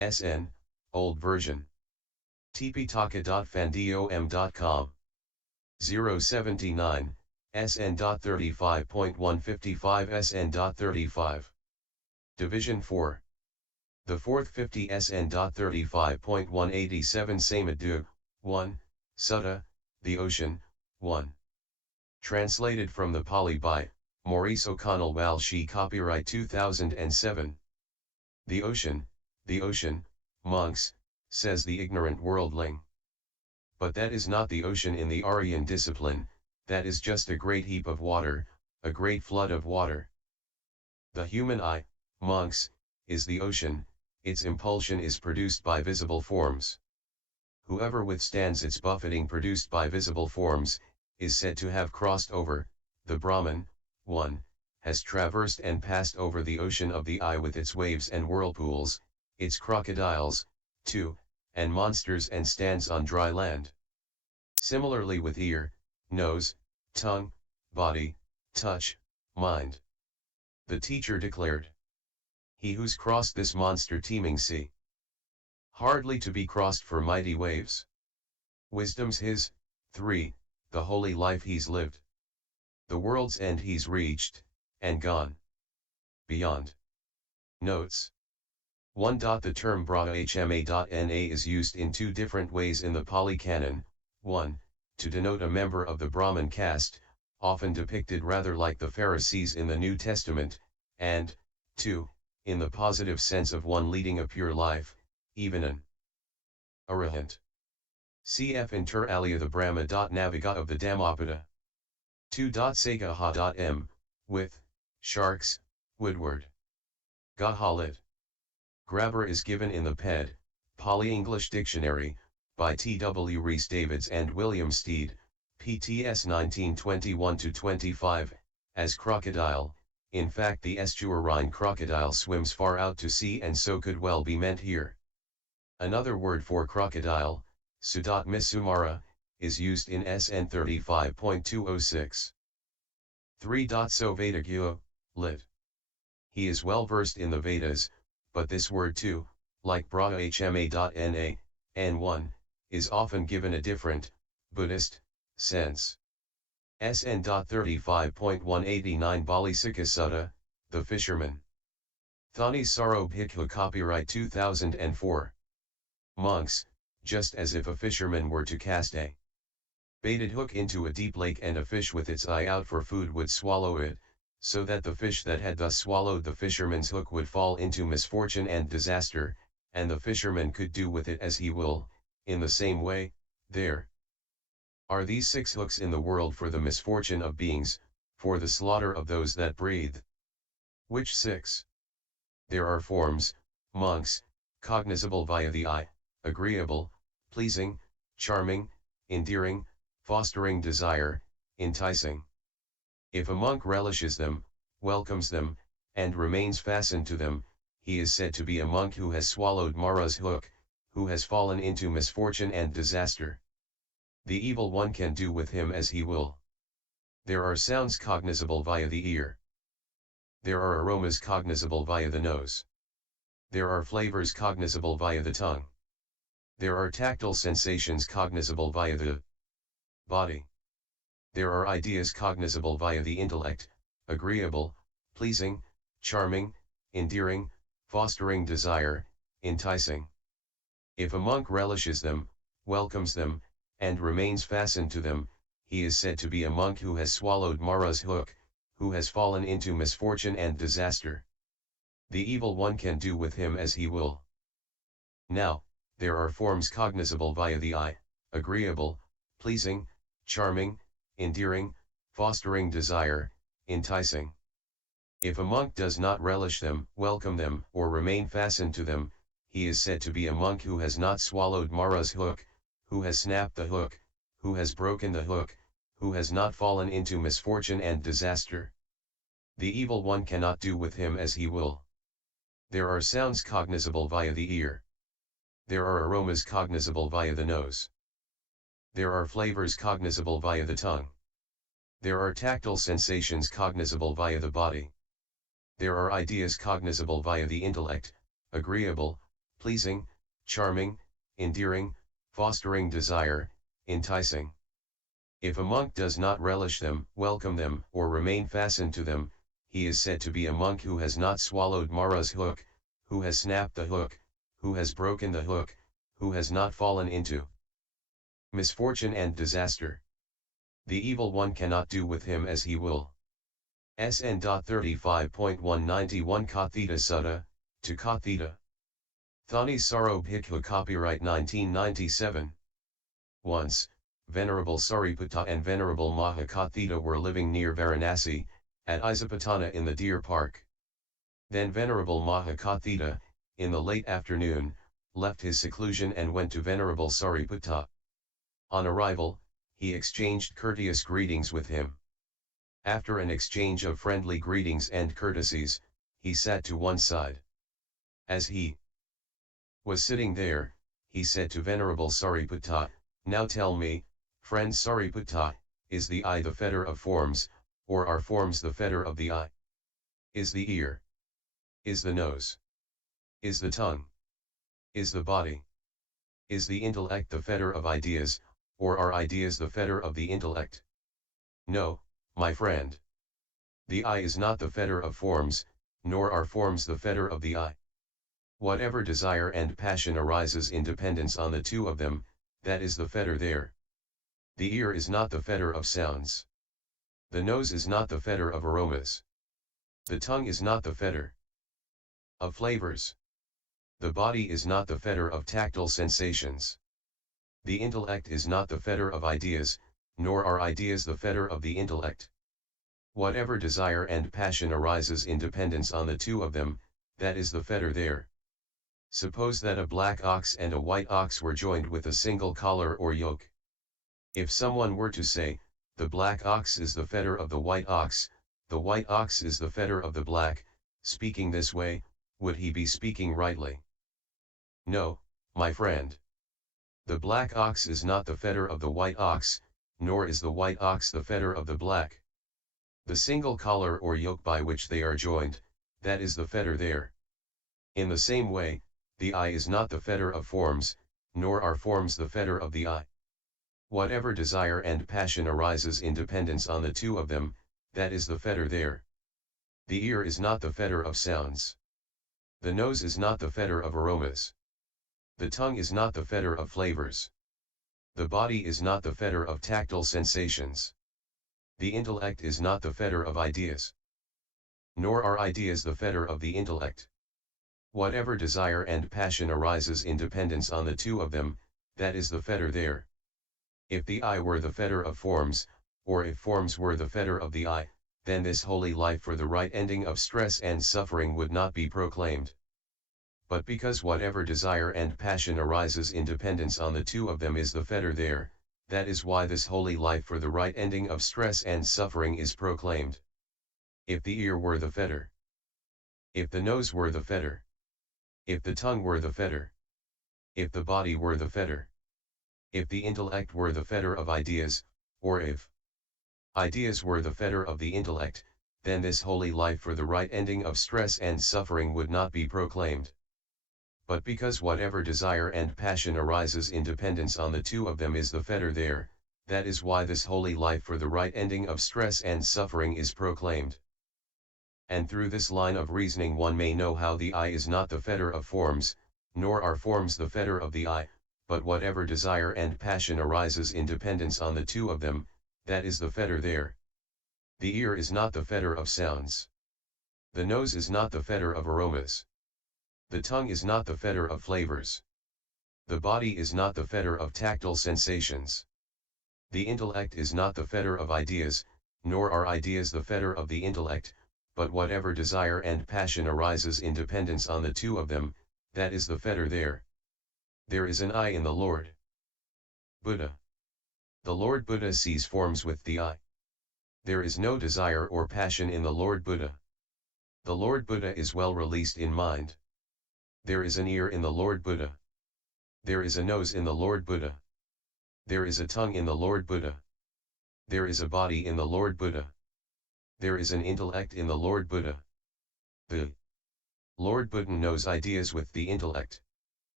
SN, old version. tptaka.fandom.com. 079, SN.35.155 Division 4. The fourth 50 SN.35.187 Samuddo, 1, Sutta, the ocean, 1. Translated from the Pali by Maurice O'Connell Walshe, copyright 2007. The ocean, monks, says the ignorant worldling. But that is not the ocean in the Ariyan discipline, that is just a great heap of water, a great flood of water. The human eye, monks, is the ocean, its impulsion is produced by visible forms. Whoever withstands its buffeting produced by visible forms, is said to have crossed over. The Brahman, 1, has traversed and passed over the ocean of the eye with its waves and whirlpools, its crocodiles, 2, and monsters, and stands on dry land. Similarly with ear, nose, tongue, body, touch, mind. The teacher declared, he who's crossed this monster-teeming sea, hardly to be crossed for mighty waves. Wisdom's his, 3, the holy life he's lived. The world's end he's reached, and gone beyond. Notes. 1. The term Brahma is used in two different ways in the Pali Canon. 1, to denote a member of the Brahman caste, often depicted rather like the Pharisees in the New Testament, and 2, in the positive sense of one leading a pure life, even an arahant. Cf. Inter alia the Brahma. Naviga of the Dhammapada. 2. Sagaha.m, with sharks, Woodward. Gahalit. Grabber is given in the PED, Pali English Dictionary, by T.W. Rhys Davids and William Steed, PTS 1921-25, as crocodile. In fact, the estuarine crocodile swims far out to sea, and so could well be meant here. Another word for crocodile, Sudat Misumara, is used in SN.35.156. 3. So Vedagyo, lit. He is well versed in the Vedas, but this word too, like Brahma. N1, is often given a different, Buddhist, sense. SN.35.189 Bali Sikha Sutta, the fisherman. Thani Saro Bhikkhu, copyright 2004. Monks, just as if a fisherman were to cast a baited hook into a deep lake and a fish with its eye out for food would swallow it, so that the fish that had thus swallowed the fisherman's hook would fall into misfortune and disaster, and the fisherman could do with it as he will. In the same way, there are these 6 hooks in the world for the misfortune of beings, for the slaughter of those that breathe. Which 6? There are forms, monks, cognizable via the eye, agreeable, pleasing, charming, endearing, fostering desire, enticing. If a monk relishes them, welcomes them, and remains fastened to them, he is said to be a monk who has swallowed Mara's hook, who has fallen into misfortune and disaster. The evil one can do with him as he will. There are sounds cognizable via the ear. There are aromas cognizable via the nose. There are flavors cognizable via the tongue. There are tactile sensations cognizable via the body. There are ideas cognizable via the intellect, agreeable, pleasing, charming, endearing, fostering desire, enticing. If a monk relishes them, welcomes them, and remains fastened to them, he is said to be a monk who has swallowed Mara's hook, who has fallen into misfortune and disaster. The evil one can do with him as he will. Now, there are forms cognizable via the eye, agreeable, pleasing, charming, endearing, fostering desire, enticing. If a monk does not relish them, welcome them, or remain fastened to them, he is said to be a monk who has not swallowed Mara's hook, who has snapped the hook, who has broken the hook, who has not fallen into misfortune and disaster. The evil one cannot do with him as he will. There are sounds cognizable via the ear. There are aromas cognizable via the nose. There are flavors cognizable via the tongue. There are tactile sensations cognizable via the body. There are ideas cognizable via the intellect, agreeable, pleasing, charming, endearing, fostering desire, enticing. If a monk does not relish them, welcome them, or remain fastened to them, he is said to be a monk who has not swallowed Mara's hook, who has snapped the hook, who has broken the hook, who has not fallen into misfortune and disaster. The evil one cannot do with him as he will. SN.35.191 Kathita Sutta, to Kathita. Thani Saro Bhikkhu Copyright 1997. Once, Venerable Sariputta and Venerable Mahakathita were living near Varanasi, at Isapatana in the Deer Park. Then Venerable Mahakathita, in the late afternoon, left his seclusion and went to Venerable Sariputta. On arrival, he exchanged courteous greetings with him. After an exchange of friendly greetings and courtesies, he sat to one side. As he was sitting there, he said to Venerable Sariputta, "Now tell me, friend Sariputta, is the eye the fetter of forms, or are forms the fetter of the eye? Is the ear? Is the nose? Is the tongue? Is the body? Is the intellect the fetter of ideas, or are ideas the fetter of the intellect? No, my friend. The eye is not the fetter of forms, nor are forms the fetter of the eye. Whatever desire and passion arises in dependence on the two of them, that is the fetter there. The ear is not the fetter of sounds. The nose is not the fetter of aromas. The tongue is not the fetter of flavors. The body is not the fetter of tactile sensations. The intellect is not the fetter of ideas, nor are ideas the fetter of the intellect. Whatever desire and passion arises in dependence on the two of them, that is the fetter there. Suppose that a black ox and a white ox were joined with a single collar or yoke. If someone were to say, the black ox is the fetter of the white ox is the fetter of the black, speaking this way, would he be speaking rightly? No, my friend. The black ox is not the fetter of the white ox, nor is the white ox the fetter of the black. The single collar or yoke by which they are joined, that is the fetter there. In the same way, the eye is not the fetter of forms, nor are forms the fetter of the eye. Whatever desire and passion arises in dependence on the two of them, that is the fetter there. The ear is not the fetter of sounds. The nose is not the fetter of aromas. The tongue is not the fetter of flavors. The body is not the fetter of tactile sensations. The intellect is not the fetter of ideas. Nor are ideas the fetter of the intellect. Whatever desire and passion arises in dependence on the two of them, that is the fetter there. If the eye were the fetter of forms, or if forms were the fetter of the eye, then this holy life for the right ending of stress and suffering would not be proclaimed. But because whatever desire and passion arises in dependence on the two of them is the fetter there, that is why this holy life for the right ending of stress and suffering is proclaimed. If the ear were the fetter, if the nose were the fetter, if the tongue were the fetter, if the body were the fetter, if the intellect were the fetter of ideas, or if ideas were the fetter of the intellect, then this holy life for the right ending of stress and suffering would not be proclaimed. But because whatever desire and passion arises in dependence on the two of them is the fetter there, that is why this holy life for the right ending of stress and suffering is proclaimed. And through this line of reasoning one may know how the eye is not the fetter of forms, nor are forms the fetter of the eye, but whatever desire and passion arises in dependence on the two of them, that is the fetter there. The ear is not the fetter of sounds. The nose is not the fetter of aromas. The tongue is not the fetter of flavors. The body is not the fetter of tactile sensations. The intellect is not the fetter of ideas, nor are ideas the fetter of the intellect, but whatever desire and passion arises in dependence on the two of them, that is the fetter there. There is an eye in the Lord Buddha. The Lord Buddha sees forms with the eye. There is no desire or passion in the Lord Buddha. The Lord Buddha is well released in mind. There is an ear in the Lord Buddha. There is a nose in the Lord Buddha. There is a tongue in the Lord Buddha. There is a body in the Lord Buddha. There is an intellect in the Lord Buddha. The Lord Buddha knows ideas with the intellect.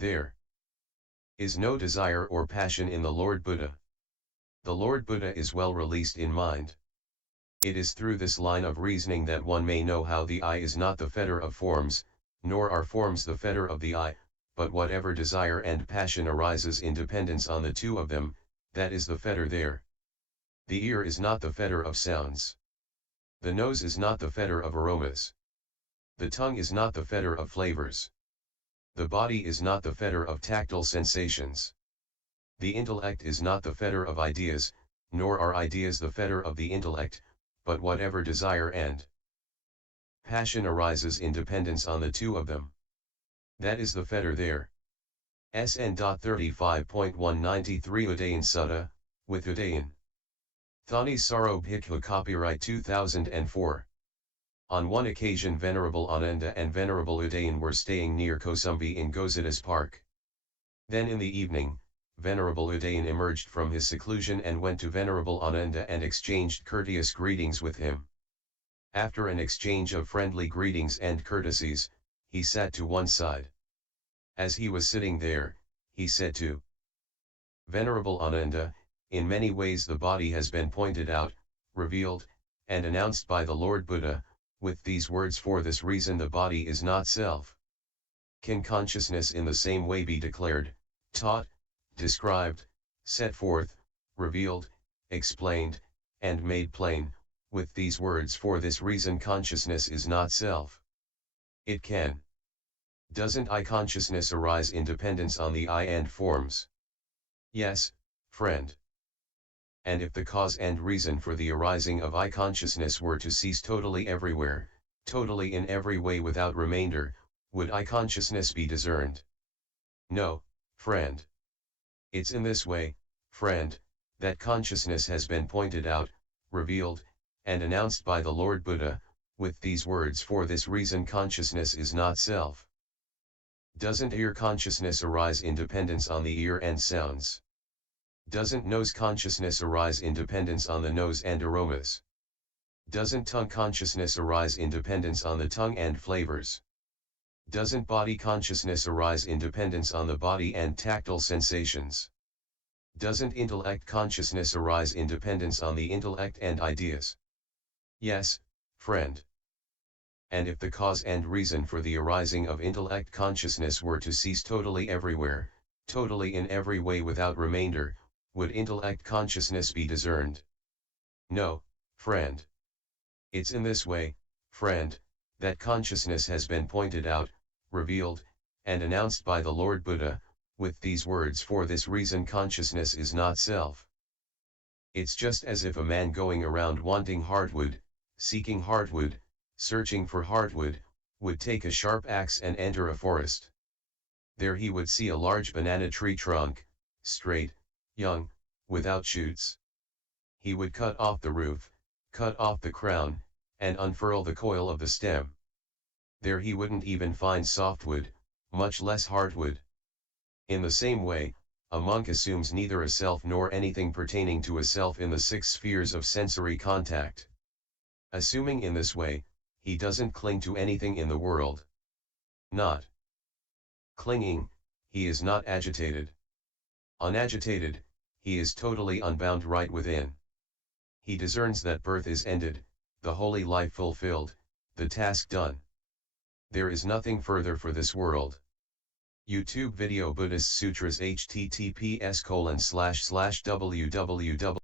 There is no desire or passion in the Lord Buddha. The Lord Buddha is well released in mind. It is through this line of reasoning that one may know how the I is not the fetter of forms, nor are forms the fetter of the I, but whatever desire and passion arises in dependence on the two of them, that is the fetter there. The ear is not the fetter of sounds. The nose is not the fetter of aromas. The tongue is not the fetter of flavors. The body is not the fetter of tactile sensations. The intellect is not the fetter of ideas, nor are ideas the fetter of the intellect, but whatever desire and passion arises in dependence on the two of them. That is the fetter there. SN.35.193 Udayan Sutta, with Udayan. Thani Saro Bhikkhu Copyright 2004. On one occasion Venerable Ananda and Venerable Udayan were staying near Kosumbi in Gosidas Park. Then in the evening, Venerable Udayan emerged from his seclusion and went to Venerable Ananda and exchanged courteous greetings with him. After an exchange of friendly greetings and courtesies, he sat to one side. As he was sitting there, he said to Venerable Ananda, in many ways the body has been pointed out, revealed, and announced by the Lord Buddha, with these words: for this reason the body is not self. Can consciousness in the same way be declared, taught, described, set forth, revealed, explained, and made plain, with these words: for this reason consciousness is not self? It can. Doesn't I consciousness arise in dependence on the I and forms? Yes, friend. And if the cause and reason for the arising of I consciousness were to cease totally everywhere, totally in every way without remainder, would I consciousness be discerned? No, friend. It's in this way, friend, that consciousness has been pointed out, revealed, and announced by the Lord Buddha, with these words: for this reason consciousness is not self. Doesn't ear consciousness arise in dependence on the ear and sounds? Doesn't nose consciousness arise in dependence on the nose and aromas? Doesn't tongue consciousness arise in dependence on the tongue and flavors? Doesn't body consciousness arise in dependence on the body and tactile sensations? Doesn't intellect consciousness arise in dependence on the intellect and ideas? Yes, friend. And if the cause and reason for the arising of intellect consciousness were to cease totally everywhere, totally in every way without remainder, would intellect consciousness be discerned? No, friend. It's in this way, friend, that consciousness has been pointed out, revealed, and announced by the Lord Buddha, with these words: for this reason consciousness is not self. It's just as if a man going around wanting hardwood, seeking hardwood, searching for hardwood, would take a sharp axe and enter a forest. There he would see a large banana tree trunk, straight, young, without shoots. He would cut off the roof, cut off the crown, and unfurl the coil of the stem. There he wouldn't even find softwood, much less hardwood. In the same way, a monk assumes neither a self nor anything pertaining to a self in the 6 spheres of sensory contact. Assuming in this way, he doesn't cling to anything in the world. Not clinging, he is not agitated. Unagitated, he is totally unbound right within. He discerns that birth is ended, the holy life fulfilled, the task done. There is nothing further for this world. YouTube video Buddhist Sutras https://www